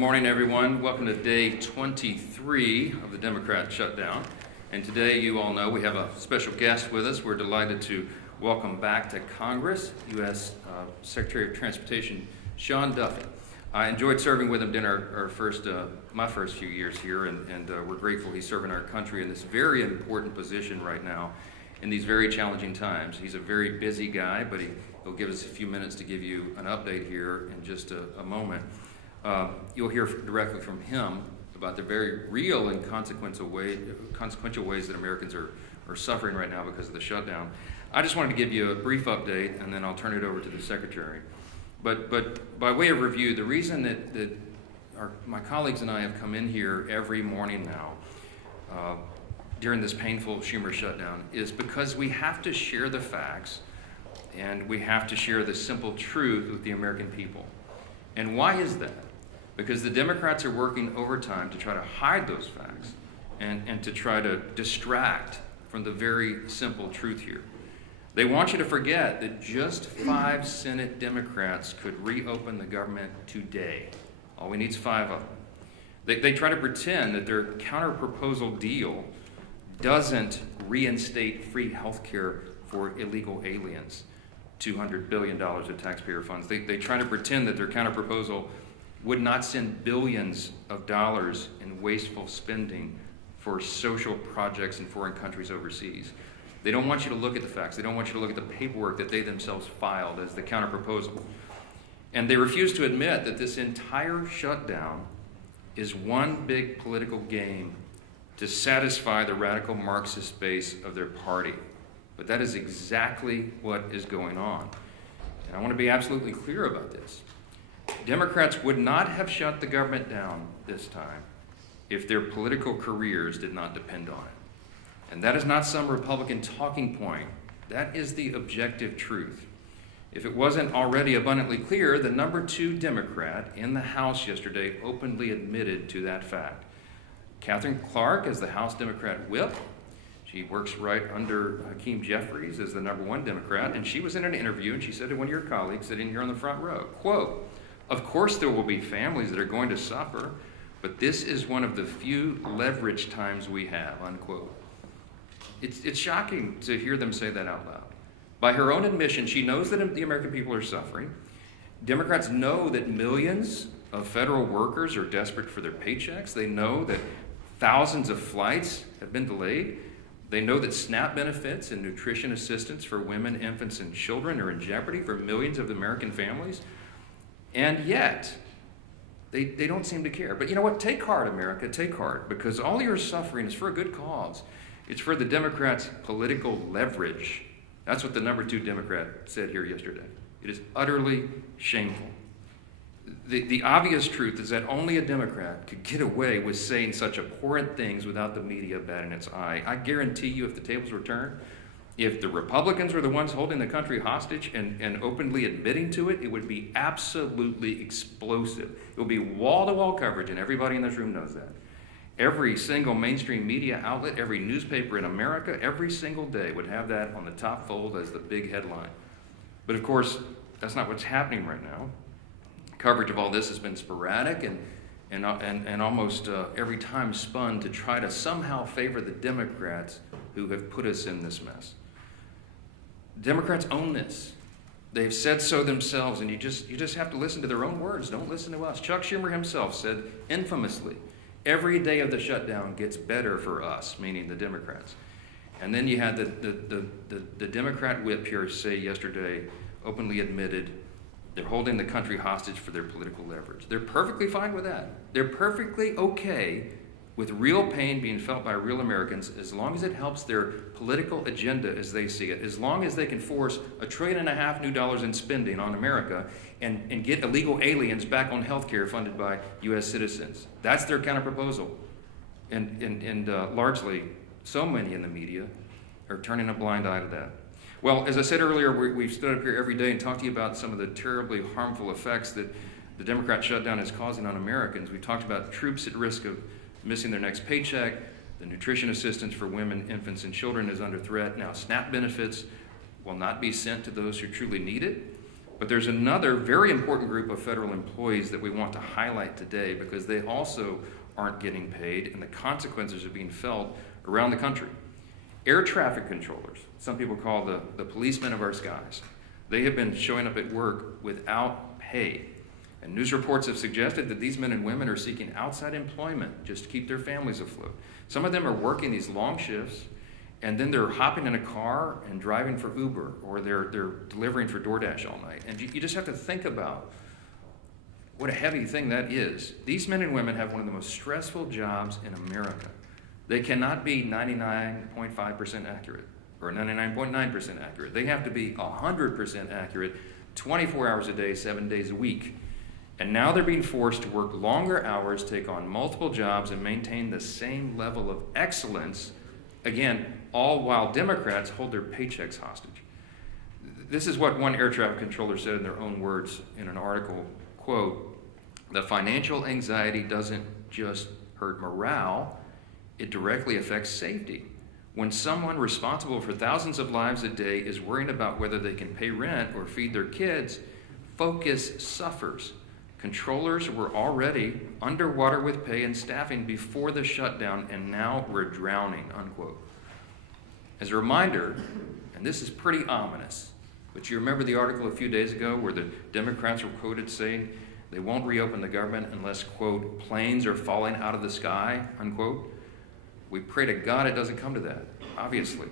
morning, everyone. Welcome to day 23 of the Democrat shutdown. And today, you all know, we have a special guest with us. We're delighted to welcome back to Congress, U.S. Secretary of Transportation Sean Duffy. I enjoyed serving with him during my first few years here, and we're grateful he's serving our country in this very important position right now in these very challenging times. He's a very busy guy, but he'll give us a few minutes to give you an update here in just a moment. You'll hear directly from him about the very real and consequential ways that Americans are suffering right now because of the shutdown. I just wanted to give you a brief update, and then I'll turn it over to the Secretary. But by way of review, the reason that my colleagues and I have come in here every morning now during this painful Schumer shutdown is because we have to share the facts and we have to share the simple truth with the American people. And why is that? Because the Democrats are working overtime to try to hide those facts and to try to distract from the very simple truth here. They want you to forget that just 5 Senate Democrats could reopen the government today. All we need is 5 of them. They try to pretend that their counter-proposal deal doesn't reinstate free health care for illegal aliens, $200 billion of taxpayer funds. They try to pretend that their counter-proposal would not send billions of dollars in wasteful spending for social projects in foreign countries overseas. They don't want you to look at the facts. They don't want you to look at the paperwork that they themselves filed as the counter-proposal. And they refuse to admit that this entire shutdown is one big political game to satisfy the radical Marxist base of their party. But that is exactly what is going on. And I want to be absolutely clear about this. Democrats would not have shut the government down this time if their political careers did not depend on it. And that is not some Republican talking point. That is the objective truth. If it wasn't already abundantly clear, the number 2 Democrat in the House yesterday openly admitted to that fact. Catherine Clark is the House Democrat whip. She works right under Hakeem Jeffries as the number 1 Democrat, and she was in an interview, and she said to one of your colleagues sitting here on the front row, quote, "Of course there will be families that are going to suffer, but this is one of the few leverage times we have," unquote. It's shocking to hear them say that out loud. By her own admission, she knows that the American people are suffering. Democrats know that millions of federal workers are desperate for their paychecks. They know that thousands of flights have been delayed. They know that SNAP benefits and nutrition assistance for women, infants, and children are in jeopardy for millions of American families. And yet, they don't seem to care. But you know what? Take heart, America. Take heart. Because all your suffering is for a good cause. It's for the Democrats' political leverage. That's what the number 2 Democrat said here yesterday. It is utterly shameful. The obvious truth is that only a Democrat could get away with saying such abhorrent things without the media batting its eye. I guarantee you, if the tables were turned, if the Republicans were the ones holding the country hostage and openly admitting to it, it would be absolutely explosive. It would be wall-to-wall coverage, and everybody in this room knows that. Every single mainstream media outlet, every newspaper in America, every single day would have that on the top fold as the big headline. But of course, that's not what's happening right now. Coverage of all this has been sporadic and almost every time spun to try to somehow favor the Democrats who have put us in this mess. Democrats own this. They've said so themselves, and you just have to listen to their own words. Don't listen to us. Chuck Schumer himself said infamously, "Every day of the shutdown gets better for us," meaning the Democrats. And then you had the Democrat whip here say yesterday, openly admitted, they're holding the country hostage for their political leverage. They're perfectly fine with that. They're perfectly okay with real pain being felt by real Americans as long as it helps their political agenda as they see it, as long as they can force $1.5 trillion new dollars in spending on America and get illegal aliens back on health care funded by U.S. citizens. That's their counter-proposal. And largely, so many in the media are turning a blind eye to that. Well, as I said earlier, we've stood up here every day and talked to you about some of the terribly harmful effects that the Democrat shutdown is causing on Americans. We talked about troops at risk of missing their next paycheck. The nutrition assistance for women, infants, and children is under threat. Now, SNAP benefits will not be sent to those who truly need it. But there's another very important group of federal employees that we want to highlight today because they also aren't getting paid and the consequences are being felt around the country. Air traffic controllers, some people call the policemen of our skies, they have been showing up at work without pay. And news reports have suggested that these men and women are seeking outside employment just to keep their families afloat. Some of them are working these long shifts, and then they're hopping in a car and driving for Uber, or they're delivering for DoorDash all night. And you just have to think about what a heavy thing that is. These men and women have one of the most stressful jobs in America. They cannot be 99.5% accurate or 99.9% accurate. They have to be 100% accurate 24 hours a day, 7 days a week. And now they're being forced to work longer hours, take on multiple jobs, and maintain the same level of excellence, again, all while Democrats hold their paychecks hostage. This is what one air traffic controller said in their own words in an article, quote, "The financial anxiety doesn't just hurt morale, it directly affects safety. When someone responsible for thousands of lives a day is worrying about whether they can pay rent or feed their kids, focus suffers. Controllers were already underwater with pay and staffing before the shutdown, and now we're drowning," unquote. As a reminder, and this is pretty ominous, but you remember the article a few days ago where the Democrats were quoted saying they won't reopen the government unless, quote, "planes are falling out of the sky," unquote. We pray to God it doesn't come to that, obviously.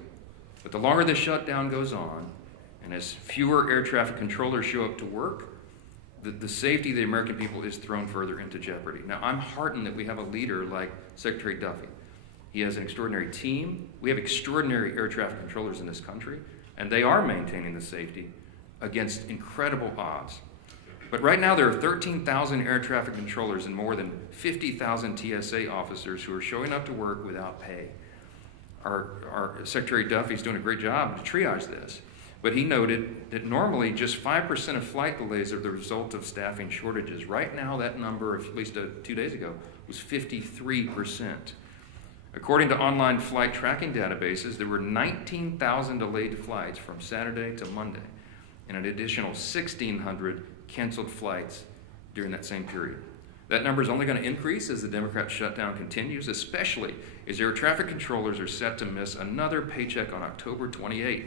But the longer the shutdown goes on, and as fewer air traffic controllers show up to work, the safety of the American people is thrown further into jeopardy. Now, I'm heartened that we have a leader like Secretary Duffy. He has an extraordinary team. We have extraordinary air traffic controllers in this country, and they are maintaining the safety against incredible odds. But right now, there are 13,000 air traffic controllers and more than 50,000 TSA officers who are showing up to work without pay. Our Secretary Duffy's doing a great job to triage this. But he noted that normally just 5% of flight delays are the result of staffing shortages. Right now, that number, at least 2 days ago, was 53%. According to online flight tracking databases, there were 19,000 delayed flights from Saturday to Monday, and an additional 1,600 canceled flights during that same period. That number is only going to increase as the Democrat shutdown continues, especially as air traffic controllers are set to miss another paycheck on October 28th.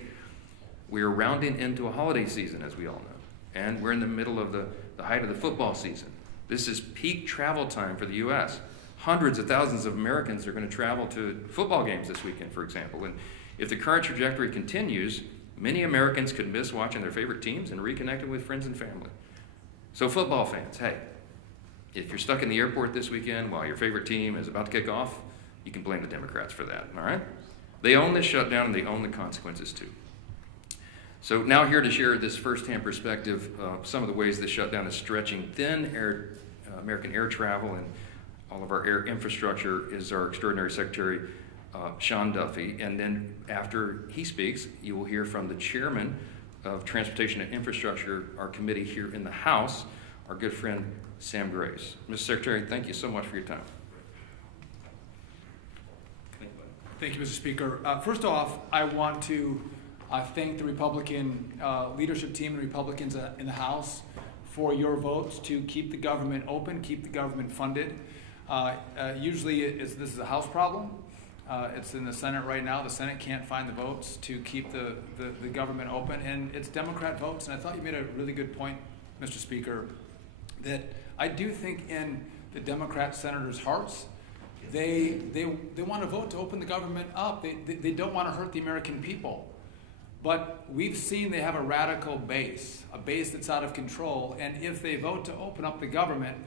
We are rounding into a holiday season, as we all know, and we're in the middle of the height of the football season. This is peak travel time for the U.S. Hundreds of thousands of Americans are going to travel to football games this weekend, for example. And if the current trajectory continues, many Americans could miss watching their favorite teams and reconnecting with friends and family. So football fans, hey, if you're stuck in the airport this weekend while your favorite team is about to kick off, you can blame the Democrats for that, all right? They own this shutdown and they own the consequences too. So now here to share this firsthand perspective, some of the ways the shutdown is stretching thin American air travel and all of our air infrastructure is our extraordinary Secretary Sean Duffy. And then after he speaks, you will hear from the chairman of Transportation and Infrastructure, our committee here in the House, our good friend Sam Graves. Mr. Secretary, thank you so much for your time. Thank you, Mr. Speaker. First off, I want to thank the Republican leadership team and Republicans in the House for your votes to keep the government open, keep the government funded. Usually this is a House problem. It's in the Senate right now. The Senate can't find the votes to keep the government open, and it's Democrat votes. And I thought you made a really good point, Mr. Speaker, that I do think in the Democrat senators' hearts, they want to vote to open the government up. They don't want to hurt the American people. But we've seen they have a radical base, a base that's out of control. And if they vote to open up the government,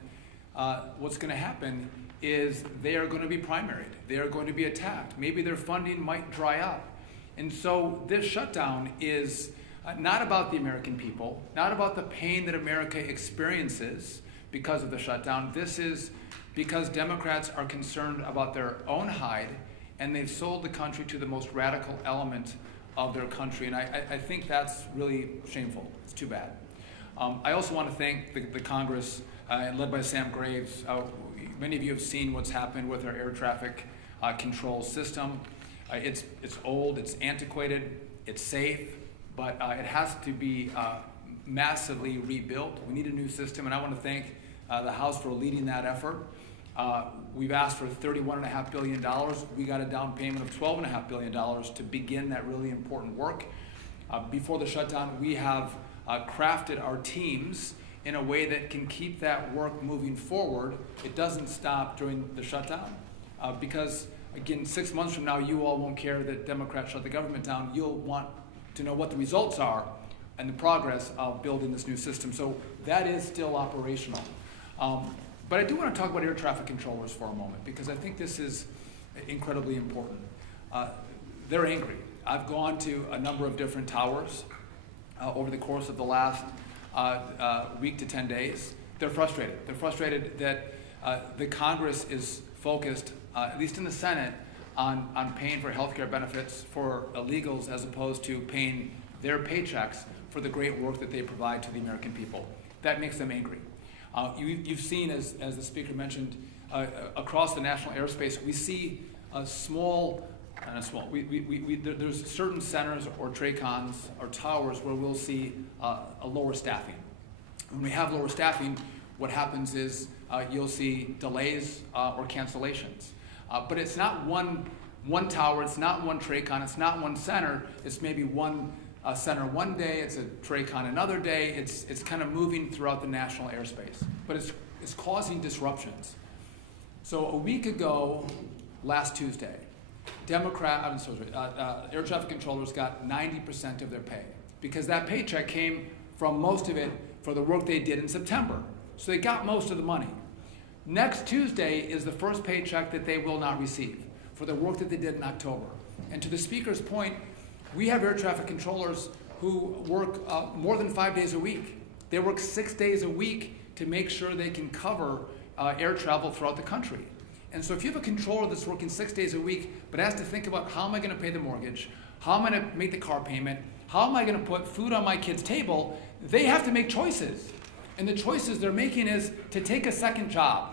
what's going to happen is they are going to be primaried. They are going to be attacked. Maybe their funding might dry up. And so this shutdown is not about the American people, not about the pain that America experiences because of the shutdown. This is because Democrats are concerned about their own hide, and they've sold the country to the most radical element of their country. And I think that's really shameful. It's too bad. I also want to thank the Congress, led by Sam Graves. Many of you have seen what's happened with our air traffic control system. It's old, it's antiquated, it's safe, but it has to be massively rebuilt. We need a new system, and I want to thank the House for leading that effort. We've asked for $31.5 billion. We got a down payment of $12.5 billion to begin that really important work. Before the shutdown, we have crafted our teams in a way that can keep that work moving forward. It doesn't stop during the shutdown because, again, 6 months from now, you all won't care that Democrats shut the government down. You'll want to know what the results are and the progress of building this new system. So that is still operational. But I do want to talk about air traffic controllers for a moment because I think this is incredibly important. They're angry. I've gone to a number of different towers over the course of the last week to 10 days. They're frustrated. They're frustrated that the Congress is focused, at least in the Senate, on paying for health care benefits for illegals as opposed to paying their paychecks for the great work that they provide to the American people. That makes them angry. You've seen, as the speaker mentioned, across the national airspace, we see there's certain centers or TRACONs or towers where we'll see a lower staffing. When we have lower staffing, what happens is you'll see delays or cancellations. But it's not one tower, it's not one TRACON, it's not one center, it's maybe one center one day, it's a TRACON another day, it's kind of moving throughout the national airspace. But it's causing disruptions. So a week ago, last Tuesday, air traffic controllers got 90% of their pay because that paycheck came from most of it for the work they did in September. So they got most of the money. Next Tuesday is the first paycheck that they will not receive for the work that they did in October. And to the speaker's point, we have air traffic controllers who work more than 5 days a week. They work 6 days a week to make sure they can cover air travel throughout the country. And so if you have a controller that's working 6 days a week, but has to think about how am I going to pay the mortgage, how am I going to make the car payment, how am I going to put food on my kid's table, they have to make choices. And the choices they're making is to take a second job.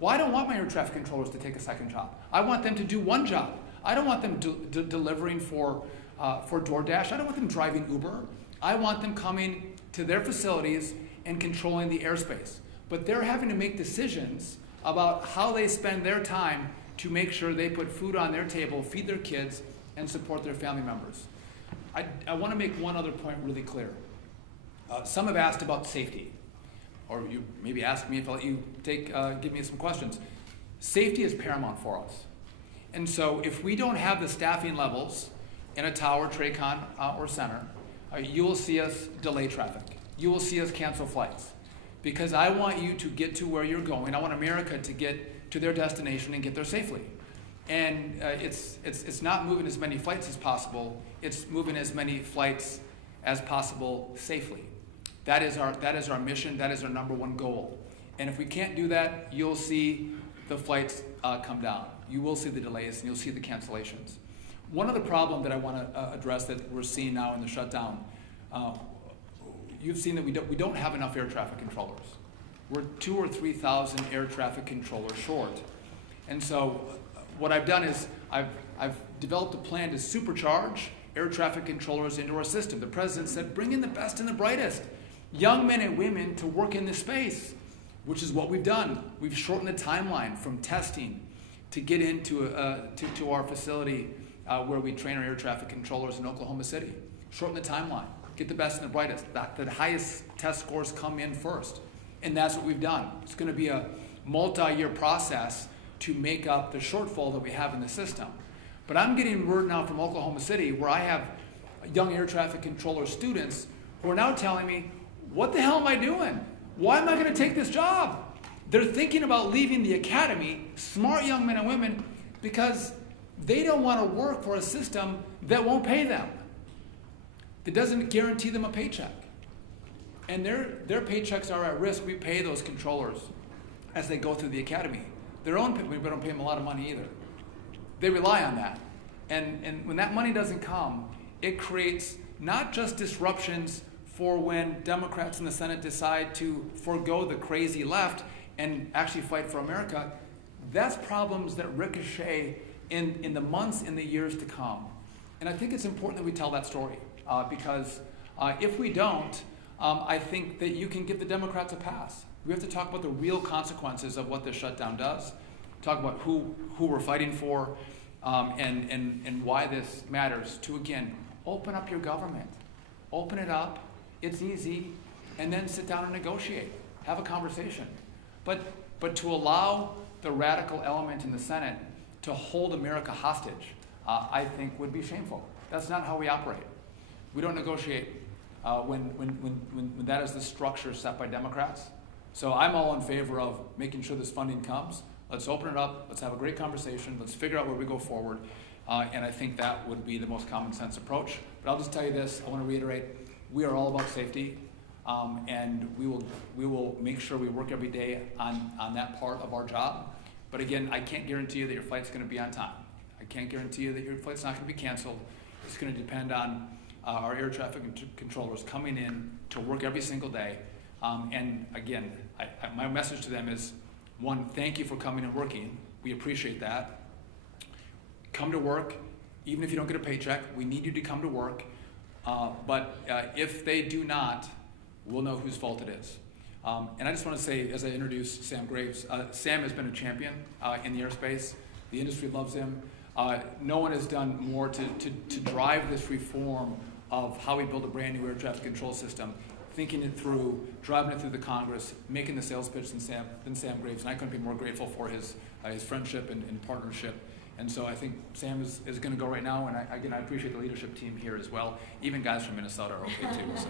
Well, I don't want my air traffic controllers to take a second job. I want them to do one job. I don't want them delivering for DoorDash. I don't want them driving Uber. I want them coming to their facilities and controlling the airspace. But they're having to make decisions about how they spend their time to make sure they put food on their table, feed their kids, and support their family members. I want to make one other point really clear. Some have asked about safety, or you maybe ask me if I'll let you give me some questions. Safety is paramount for us. And so if we don't have the staffing levels in a tower, TRACON, or center, you will see us delay traffic. You will see us cancel flights. Because I want you to get to where you're going. I want America to get to their destination and get there safely. And it's not moving as many flights as possible. It's moving as many flights as possible safely. That is our mission. That is our number one goal. And if we can't do that, you'll see the flights come down. You will see the delays and you'll see the cancellations. One other problem that I want to address that we're seeing now in the shutdown, you've seen that we don't have enough air traffic controllers. We're 2,000 or 3,000 air traffic controllers short. And so what I've done is I've developed a plan to supercharge air traffic controllers into our system. The president said, bring in the best and the brightest, young men and women to work in this space, which is what we've done. We've shortened the timeline from testing to get into to our facility where we train our air traffic controllers in Oklahoma City. Shorten the timeline. Get the best and the brightest. The highest test scores come in first. And that's what we've done. It's going to be a multi-year process to make up the shortfall that we have in the system. But I'm getting word now from Oklahoma City where I have young air traffic controller students who are now telling me, what the hell am I doing? Why am I going to take this job? They're thinking about leaving the academy, smart young men and women, because they don't want to work for a system that won't pay them, that doesn't guarantee them a paycheck. And their paychecks are at risk. We pay those controllers as they go through the academy. We don't pay them a lot of money either. They rely on that. And when that money doesn't come, it creates not just disruptions for when Democrats in the Senate decide to forego the crazy left and actually fight for America. That's problems that ricochet in the months and the years to come. And I think it's important that we tell that story because if we don't, I think that you can give the Democrats a pass. We have to talk about the real consequences of what this shutdown does, talk about who we're fighting for, and why this matters. To, again, open up your government. Open it up. It's easy. And then sit down and negotiate. Have a conversation. But to allow the radical element in the Senate to hold America hostage, I think would be shameful. That's not how we operate. We don't negotiate when that is the structure set by Democrats. So I'm all in favor of making sure this funding comes. Let's open it up. Let's have a great conversation. Let's figure out where we go forward. And I think that would be the most common sense approach. But I'll just tell you this. I want to reiterate, we are all about safety. And we will make sure we work every day on that part of our job. But again, I can't guarantee you that your flight's going to be on time. I can't guarantee you that your flight's not going to be canceled. It's going to depend on our air traffic controllers coming in to work every single day. And again, my message to them is, one, thank you for coming and working. We appreciate that. Come to work, even if you don't get a paycheck. We need you to come to work. But if they do not, we'll know whose fault it is. And I just want to say, as I introduce Sam Graves, Sam has been a champion in the airspace. The industry loves him. No one has done more to drive this reform of how we build a brand new air traffic control system, thinking it through, driving it through the Congress, making the sales pitch than Sam Graves. And I couldn't be more grateful for his friendship and partnership. And so I think Sam is going to go right now. And I appreciate the leadership team here as well. Even guys from Minnesota are okay too. So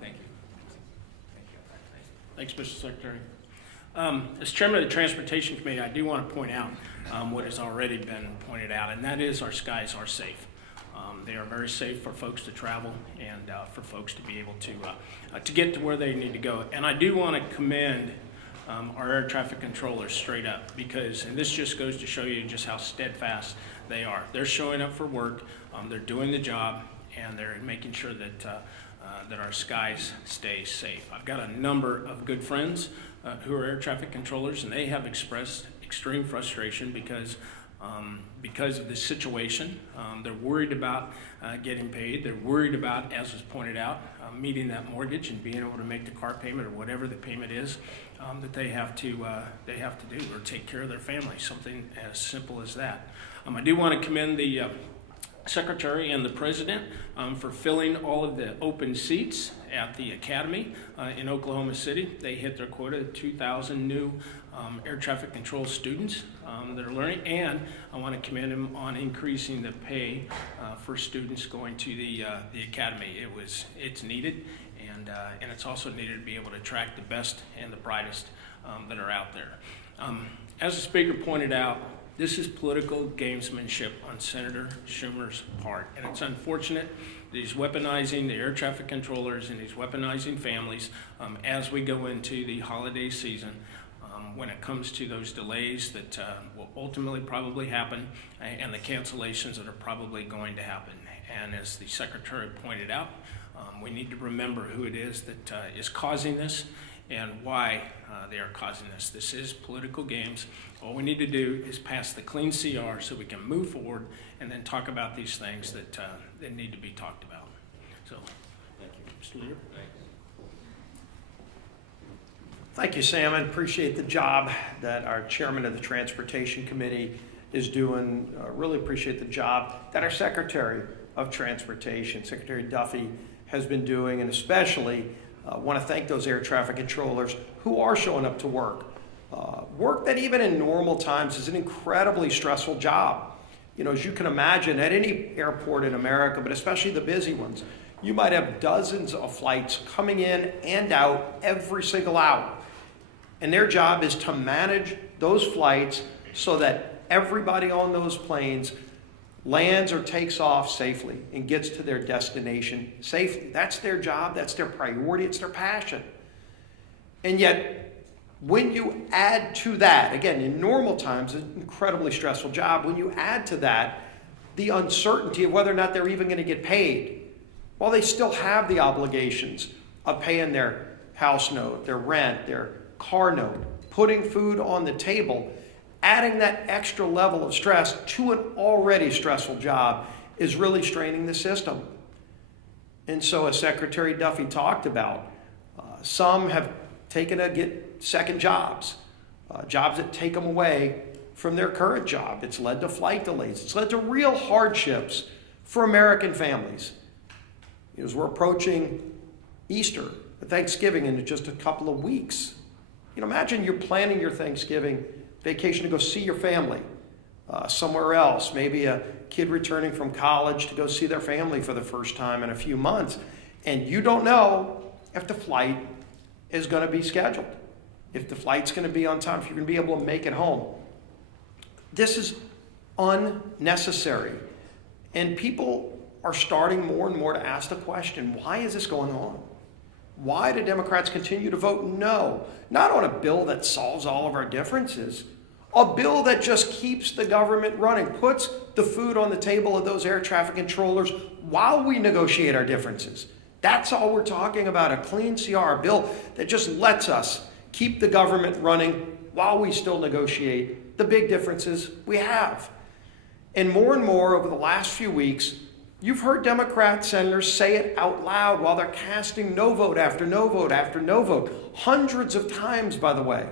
thank you. Thanks, Mr. Secretary. As Chairman of the Transportation Committee, I do want to point out what has already been pointed out, and that is our skies are safe. They are very safe for folks to travel and for folks to be able to get to where they need to go. And I do want to commend our air traffic controllers straight up, because, and this just goes to show you just how steadfast they are. They're showing up for work, they're doing the job, and they're making sure that that our skies stay safe. I've got a number of good friends who are air traffic controllers, and they have expressed extreme frustration because of this situation. They're worried about getting paid. They're worried about, as was pointed out, meeting that mortgage and being able to make the car payment or whatever the payment is that they have to do, or take care of their family. Something as simple as that. I do want to commend the Secretary and the President for filling all of the open seats at the Academy in Oklahoma City. They hit their quota of 2,000 new air traffic control students that are learning, and I want to commend them on increasing the pay for students going to the Academy. It's needed, and it's also needed to be able to attract the best and the brightest that are out there. As the Speaker pointed out, this is political gamesmanship on Senator Schumer's part, and it's unfortunate that he's weaponizing the air traffic controllers and he's weaponizing families as we go into the holiday season when it comes to those delays that will ultimately probably happen and the cancellations that are probably going to happen. And as the Secretary pointed out, we need to remember who it is that is causing this and why they are causing this. This is political games. All we need to do is pass the clean CR so we can move forward and then talk about these things that need to be talked about. So, thank you. Mr. Leader. Thank you, Sam. I appreciate the job that our Chairman of the Transportation Committee is doing. Really appreciate the job that our Secretary of Transportation, Secretary Duffy, has been doing, and especially want to thank those air traffic controllers who are showing up to work. Work that even in normal times is an incredibly stressful job. You know, as you can imagine, at any airport in America, but especially the busy ones, you might have dozens of flights coming in and out every single hour. And their job is to manage those flights so that everybody on those planes lands or takes off safely and gets to their destination safely. That's their job, that's their priority, it's their passion. And yet, when you add to that, again, in normal times, an incredibly stressful job, when you add to that the uncertainty of whether or not they're even going to get paid, while they still have the obligations of paying their house note, their rent, their car note, putting food on the table, adding that extra level of stress to an already stressful job is really straining the system. And so, as Secretary Duffy talked about, Some have taken to get second jobs, jobs that take them away from their current job. It's led to flight delays. It's led to real hardships for American families. As we're approaching Easter, Thanksgiving in just a couple of weeks, imagine you're planning your Thanksgiving vacation to go see your family somewhere else, maybe a kid returning from college to go see their family for the first time in a few months, and you don't know if the flight is going to be scheduled, if the flight's going to be on time, if you're going to be able to make it home. This is unnecessary, and people are starting more and more to ask the question, why is this going on? Why do Democrats continue to vote no? Not on a bill that solves all of our differences, a bill that just keeps the government running, puts the food on the table of those air traffic controllers while we negotiate our differences. That's all we're talking about, a clean CR, a bill that just lets us keep the government running while we still negotiate the big differences we have. And more over the last few weeks, you've heard Democrat senators say it out loud while they're casting no vote after no vote after no vote. Hundreds of times, by the way.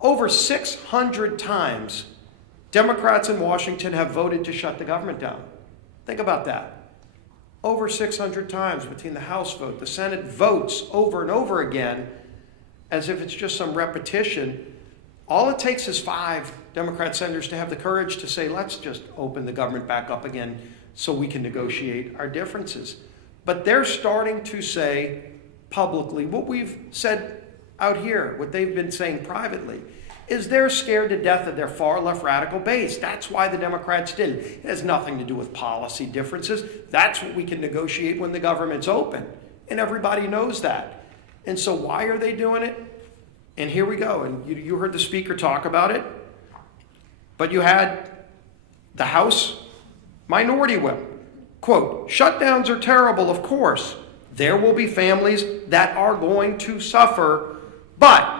Over 600 times, Democrats in Washington have voted to shut the government down. Think about that. Over 600 times between the House vote, the Senate votes over and over again as if it's just some repetition. All it takes is 5 Democrat senators to have the courage to say, let's just open the government back up again so we can negotiate our differences. But they're starting to say publicly what we've said out here, what they've been saying privately, is they're scared to death of their far left radical base. That's why the Democrats did it. It has nothing to do with policy differences. That's what we can negotiate when the government's open. And everybody knows that. And so why are they doing it? And here we go. And you heard the speaker talk about it. But you had the House Minority Whip. Quote, shutdowns are terrible, of course. There will be families that are going to suffer, but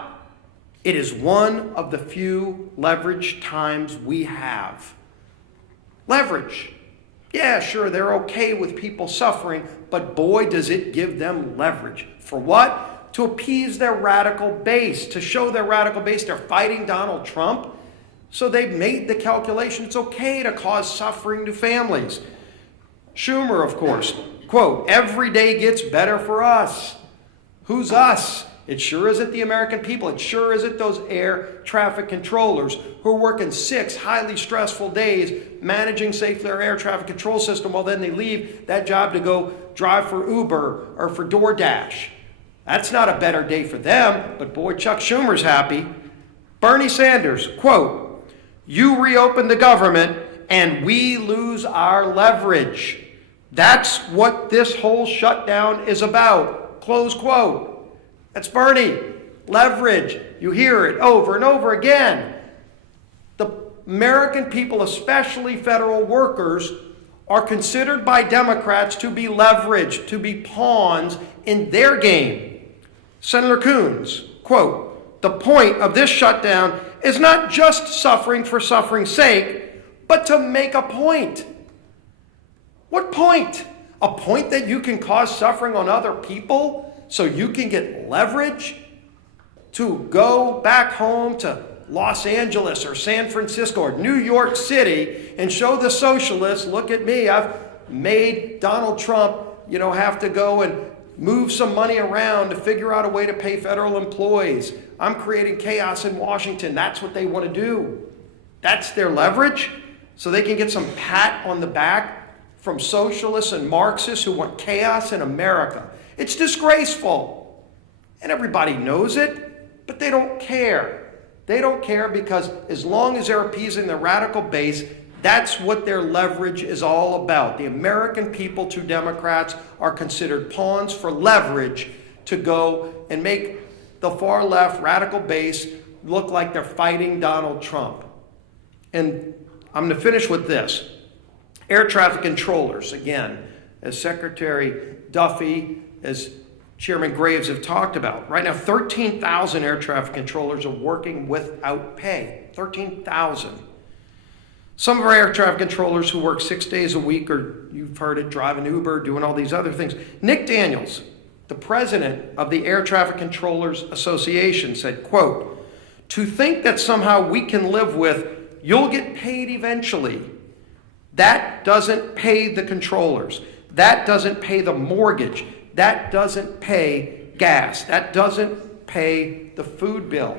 it is one of the few leverage times we have. Leverage. Yeah, sure, they're okay with people suffering, but boy, does it give them leverage. For what? To appease their radical base, to show their radical base they're fighting Donald Trump. So they've made the calculation it's okay to cause suffering to families. Schumer, of course, quote, every day gets better for us. Who's us? It sure isn't the American people. It sure isn't those air traffic controllers who are working 6 highly stressful days managing safely our air traffic control system while then they leave that job to go drive for Uber or for DoorDash. That's not a better day for them, but boy, Chuck Schumer's happy. Bernie Sanders, quote, you reopen the government and we lose our leverage. That's what this whole shutdown is about. Close quote. That's Bernie. Leverage. You hear it over and over again. The American people, especially federal workers, are considered by Democrats to be leveraged, to be pawns in their game. Senator Coons, quote, the point of this shutdown is not just suffering for suffering's sake, but to make a point. What point? A point that you can cause suffering on other people so you can get leverage to go back home to Los Angeles or San Francisco or New York City and show the socialists, look at me, I've made Donald Trump, have to go and move some money around to figure out a way to pay federal employees. I'm creating chaos in Washington. That's what they want to do. That's their leverage. So they can get some pat on the back from socialists and Marxists who want chaos in America. It's disgraceful. And everybody knows it, but they don't care. They don't care because as long as they're appeasing the radical base, that's what their leverage is all about. The American people to Democrats are considered pawns for leverage to go and make the far left radical base look like they're fighting Donald Trump. And I'm going to finish with this. Air traffic controllers, again, as Secretary Duffy, as Chairman Graves have talked about. Right now, 13,000 air traffic controllers are working without pay. 13,000. Some of our air traffic controllers who work 6 days a week, or you've heard it, driving Uber, doing all these other things. Nick Daniels, The president of the Air Traffic Controllers Association said, quote, "To think that somehow we can live with, you'll get paid eventually, that doesn't pay the controllers. That doesn't pay the mortgage. That doesn't pay gas. That doesn't pay the food bill."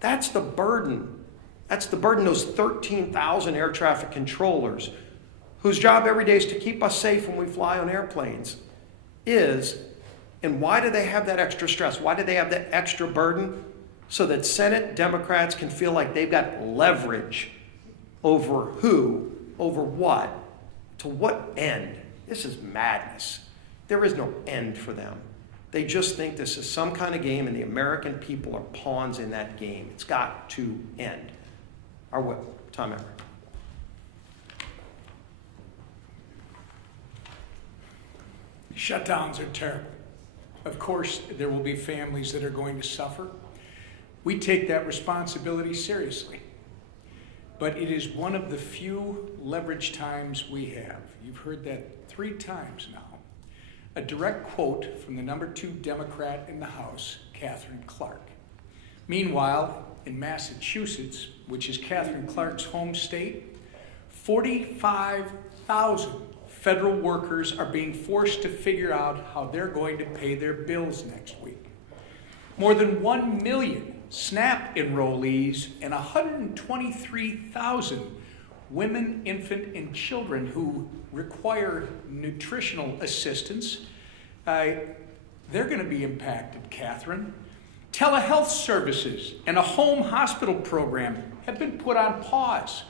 That's the burden. That's the burden those 13,000 air traffic controllers, whose job every day is to keep us safe when we fly on airplanes, is. And why do they have that extra stress? Why do they have that extra burden? So that Senate Democrats can feel like they've got leverage over who, over what, to what end. This is madness. There is no end for them. They just think this is some kind of game, and the American people are pawns in that game. It's got to end. Our whip, Tom Emmer. Shutdowns are terrible. Of course, there will be families that are going to suffer. We take that responsibility seriously. But it is one of the few leverage times we have. You've heard that 3 times now. A direct quote from the number 2 Democrat in the House, Catherine Clark. Meanwhile, in Massachusetts, which is Catherine Clark's home state, 45,000 federal workers are being forced to figure out how they're going to pay their bills next week. More than 1 million SNAP enrollees and 123,000 women, infant, and children who require nutritional assistance, they're going to be impacted, Catherine. Telehealth services and a home hospital program have been put on pause.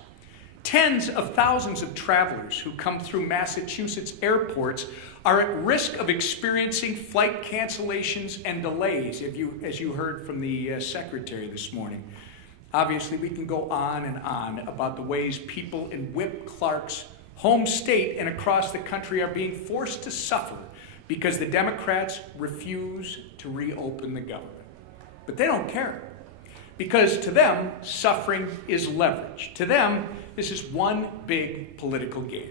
Tens of thousands of travelers who come through Massachusetts airports are at risk of experiencing flight cancellations and delays, as you heard from the Secretary this morning. Obviously, we can go on and on about the ways people in Whip Clark's home state and across the country are being forced to suffer because the Democrats refuse to reopen the government. But they don't care, because to them, suffering is leverage. To them, this is one big political game.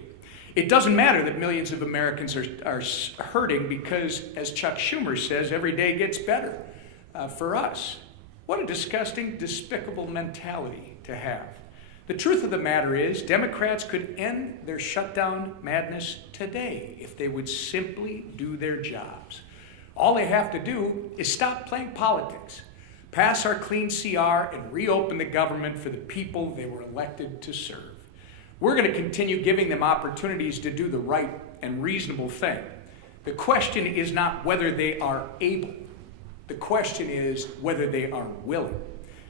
It doesn't matter that millions of Americans are hurting because, as Chuck Schumer says, every day gets better for us. What a disgusting, despicable mentality to have. The truth of the matter is, Democrats could end their shutdown madness today if they would simply do their jobs. All they have to do is stop playing politics, pass our clean CR, and reopen the government for the people they were elected to serve. We're going to continue giving them opportunities to do the right and reasonable thing. The question is not whether they are able. The question is whether they are willing.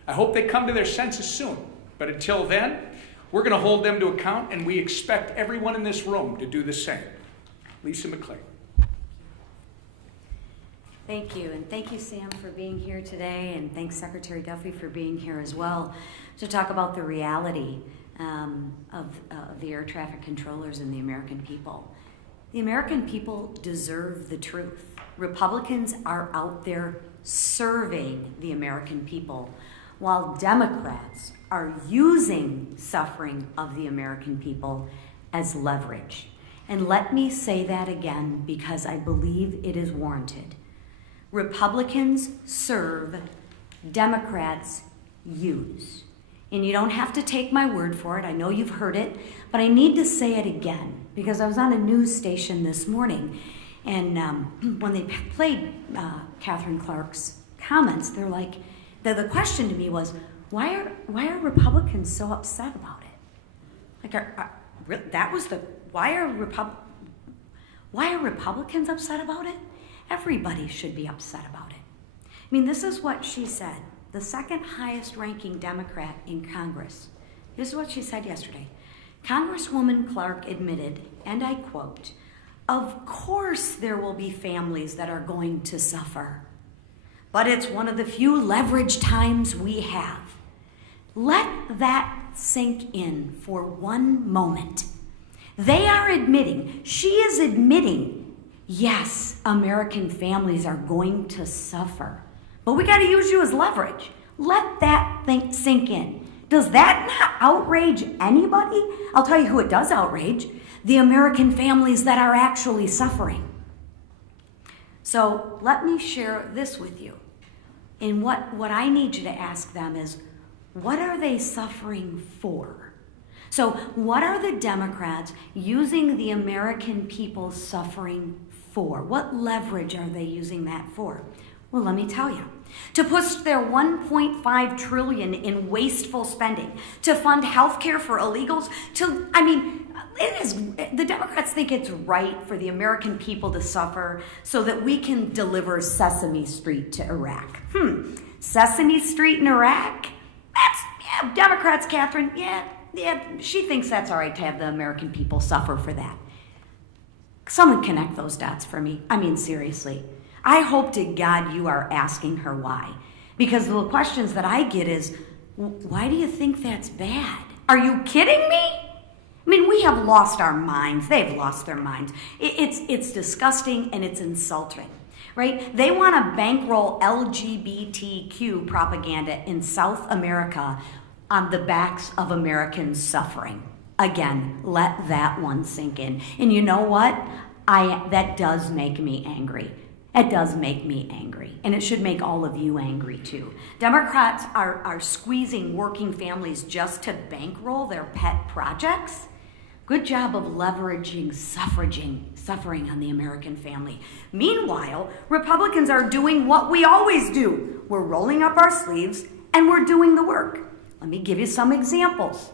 I hope they come to their senses soon. But until then, we're going to hold them to account, and we expect everyone in this room to do the same. Lisa McClain. Thank you, and thank you, Sam, for being here today, and thanks, Secretary Duffy, for being here as well to talk about the reality of the air traffic controllers and the American people. The American people deserve the truth. Republicans are out there serving the American people, while Democrats are using suffering of the American people as leverage. And let me say that again, because I believe it is warranted. Republicans serve, Democrats use. And you don't have to take my word for it. I know you've heard it, but I need to say it again because I was on a news station this morning, and when they played Catherine Clark's comments, they're like, the question to me was, why are Republicans so upset about it? Like, why are Republicans upset about it? Everybody should be upset about it. I mean, this is what she said, the second highest ranking Democrat in Congress. This is what she said yesterday. Congresswoman Clark admitted, and I quote, "Of course there will be families that are going to suffer, but it's one of the few leverage times we have." Let that sink in for one moment. They are admitting, she is admitting, yes, American families are going to suffer, but we got to use you as leverage. Let that sink in. Does that not outrage anybody? I'll tell you who it does outrage: the American families that are actually suffering. So let me share this with you. And what I need you to ask them is, what are they suffering for? So what are the Democrats using the American people's suffering for? What leverage are they using that for? Well, let me tell you. To push their $1.5 trillion in wasteful spending, to fund health care for illegals, the Democrats think it's right for the American people to suffer so that we can deliver Sesame Street to Iraq. Sesame Street in Iraq? Democrats, Catherine, she thinks that's all right to have the American people suffer for that. Someone connect those dots for me. I mean, seriously. I hope to God you are asking her why. Because the questions that I get is, why do you think that's bad? Are you kidding me? I mean, we have lost our minds. They've lost their minds. It's disgusting and it's insulting, right? They want to bankroll LGBTQ propaganda in South America on the backs of Americans suffering. Again, let that one sink in. And you know what? That does make me angry. It does make me angry. And it should make all of you angry too. Democrats are squeezing working families just to bankroll their pet projects. Good job of leveraging suffering on the American family. Meanwhile, Republicans are doing what we always do. We're rolling up our sleeves and we're doing the work. Let me give you some examples.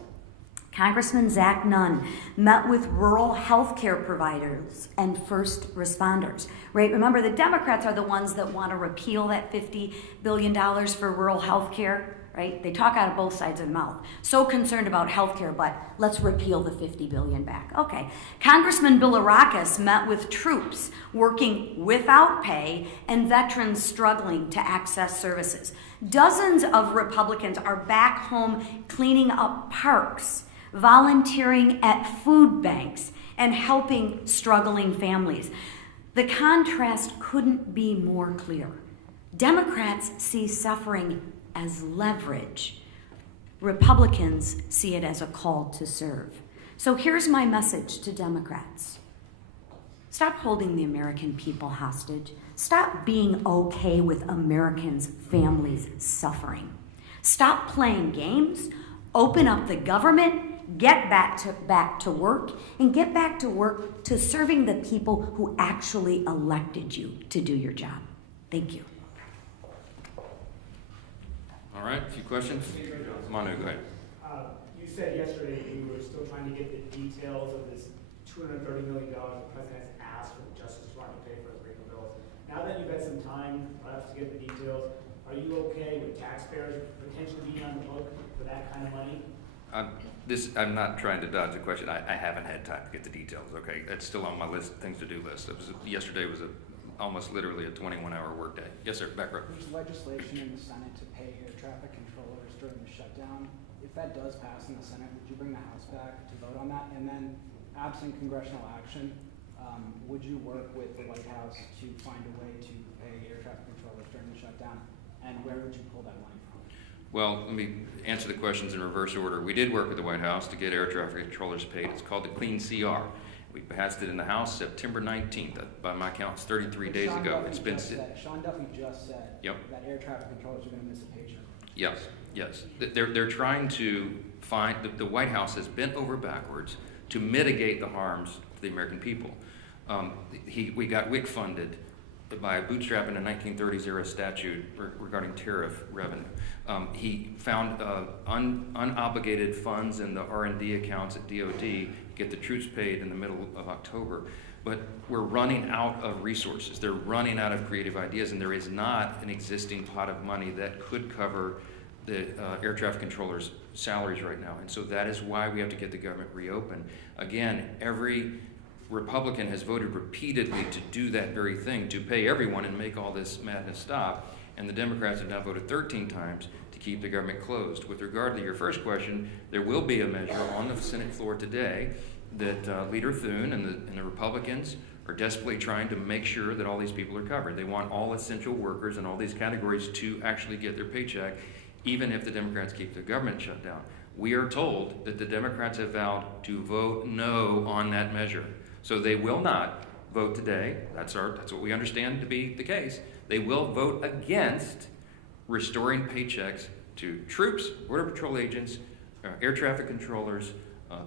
Congressman Zach Nunn met with rural health care providers and first responders, right? Remember, the Democrats are the ones that want to repeal that $50 billion for rural health care, right? They talk out of both sides of the mouth. So concerned about health care, but let's repeal the $50 billion back. Okay. Congressman Bilirakis met with troops working without pay and veterans struggling to access services. Dozens of Republicans are back home cleaning up parks, volunteering at food banks, and helping struggling families. The contrast couldn't be more clear. Democrats see suffering as leverage. Republicans see it as a call to serve. So here's my message to Democrats. Stop holding the American people hostage. Stop being okay with Americans' families suffering. Stop playing games. Open up the government. Get back to work, and get back to work to serving the people who actually elected you to do your job. Thank you. All right, a few questions? Manu, go ahead. You said yesterday you were still trying to get the details of this $230 million the president has asked for the Justice Department to pay for his legal bills. Now that you've had some time perhaps to get the details, are you okay with taxpayers potentially being on the hook for that kind of money? I'm not trying to dodge the question. I haven't had time to get the details, okay? It's still on my list, things to do list. Yesterday was almost literally a 21-hour workday. Yes, sir, back row. There's legislation in the Senate to pay air traffic controllers during the shutdown. If that does pass in the Senate, would you bring the House back to vote on that? And then, absent congressional action, would you work with the White House to find a way to pay air traffic controllers during the shutdown? And where would you pull that money from? Well, let me answer the questions in reverse order. We did work with the White House to get air traffic controllers paid. It's called the Clean CR. We passed it in the House September 19th. By my count, it's 33 days ago. It's been Sean Duffy just said that air traffic controllers are going to miss a paycheck. Yes. They're trying to find, the White House has bent over backwards to mitigate the harms to the American people. We got WIC funded by bootstrapping a 1930s era statute regarding tariff revenue. He found unobligated funds in the R&D accounts at DOD to get the troops paid in the middle of October. But we're running out of resources. They're running out of creative ideas, and there is not an existing pot of money that could cover the air traffic controllers' salaries right now. And so that is why we have to get the government reopened. Again, every Republican has voted repeatedly to do that very thing, to pay everyone and make all this madness stop. And the Democrats have now voted 13 times to keep the government closed. With regard to your first question, there will be a measure on the Senate floor today that Leader Thune and the Republicans are desperately trying to make sure that all these people are covered. They want all essential workers in all these categories to actually get their paycheck, even if the Democrats keep the government shut down. We are told that the Democrats have vowed to vote no on that measure. So they will not vote today. That's what we understand to be the case. They will vote against restoring paychecks to troops, Border Patrol agents, air traffic controllers,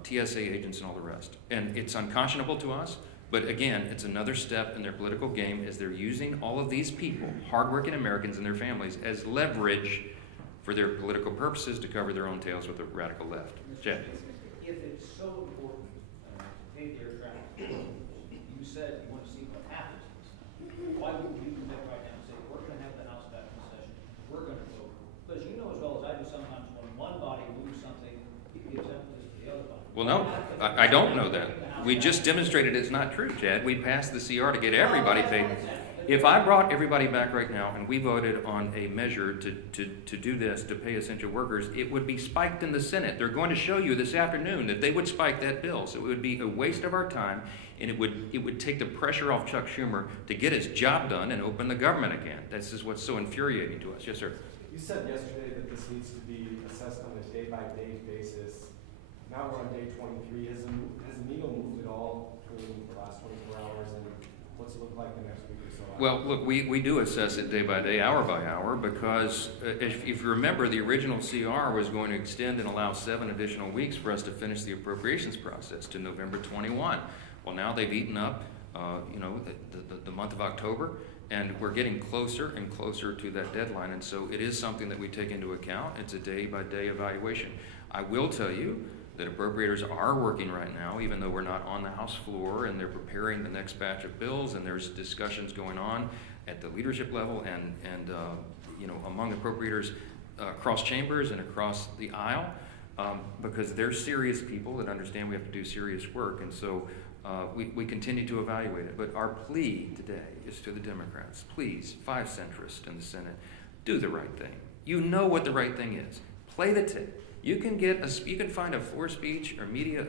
TSA agents, and all the rest. And it's unconscionable to us, but again, it's another step in their political game as they're using all of these people, hardworking Americans and their families, as leverage for their political purposes to cover their own tails with the radical left. Chad. If it's so important to pay the air traffic controllers, you said you want to see what happens. Why wouldn't you commit right now and say, we're going to have the House back in session, we're going to vote? Because you know as well as I do, sometimes when one body moves something, it gives emphasis to the other body. Well, no, I don't know that. We just demonstrated it's not true, Chad. We passed the CR to get everybody paid. If I brought everybody back right now and we voted on a measure to do this, to pay essential workers, it would be spiked in the Senate. They're going to show you this afternoon that they would spike that bill. So it would be a waste of our time, and it would take the pressure off Chuck Schumer to get his job done and open the government again. This is what's so infuriating to us. Yes, sir. You said yesterday that this needs to be assessed on a day-by-day basis. Now we're on day 23. Has the needle moved at all during the last 24 hours, and what's it look like the next week or so? Well, look, we do assess it day by day, hour by hour, because if you remember, the original CR was going to extend and allow 7 additional weeks for us to finish the appropriations process to November 21. Well, now they've eaten up, the month of October, and we're getting closer and closer to that deadline, and so it is something that we take into account. It's a day-by-day evaluation. I will tell you that appropriators are working right now, even though we're not on the House floor, and they're preparing the next batch of bills, and there's discussions going on at the leadership level and among appropriators across chambers and across the aisle, because they're serious people that understand we have to do serious work, and so we continue to evaluate it. But our plea today is to the Democrats: please, 5 centrists in the Senate, do the right thing. You know what the right thing is. Play the tape. You can find a floor speech or media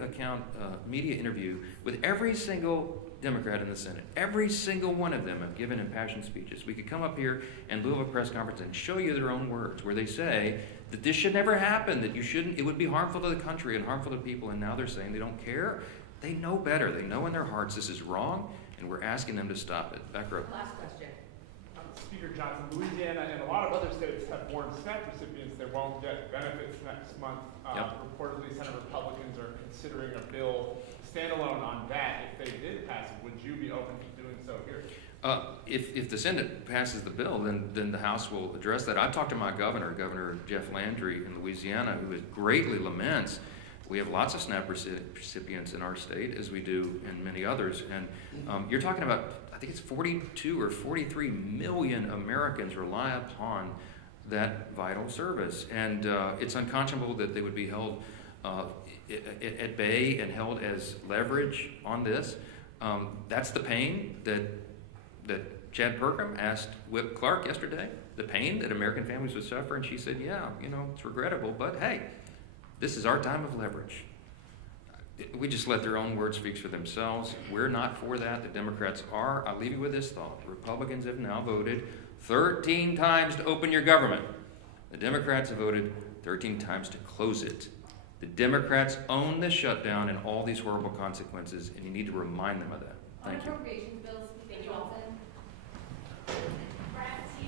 interview with every single Democrat in the Senate. Every single one of them have given impassioned speeches. We could come up here in lieu of a press conference and show you their own words where they say that this should never happen, that it would be harmful to the country and harmful to people, and now they're saying they don't care. They know better. They know in their hearts this is wrong, and we're asking them to stop it. Back row. Last question. Speaker Johnson, Louisiana and a lot of other states have warned SNAP recipients they won't get benefits next month. Reportedly, Senate Republicans are considering a bill standalone on that. If they did pass it, would you be open to doing so here? If the Senate passes the bill, then the House will address that. I've talked to my Governor Jeff Landry in Louisiana, who greatly laments. We have lots of SNAP recipients in our state, as we do in many others. And you're talking about, I think it's 42 or 43 million Americans rely upon that vital service. And it's unconscionable that they would be held at bay and held as leverage on this. That's the pain that Chad Perkham asked Whip Clark yesterday, the pain that American families would suffer. And she said, yeah, it's regrettable, but hey, this is our time of leverage. We just let their own words speak for themselves. We're not for that. The Democrats are. I'll leave you with this thought. Republicans have now voted 13 times to open your government. The Democrats have voted 13 times to close it. The Democrats own this shutdown and all these horrible consequences, and you need to remind them of that. Thank you. Appropriations bills, Speaker Johnson.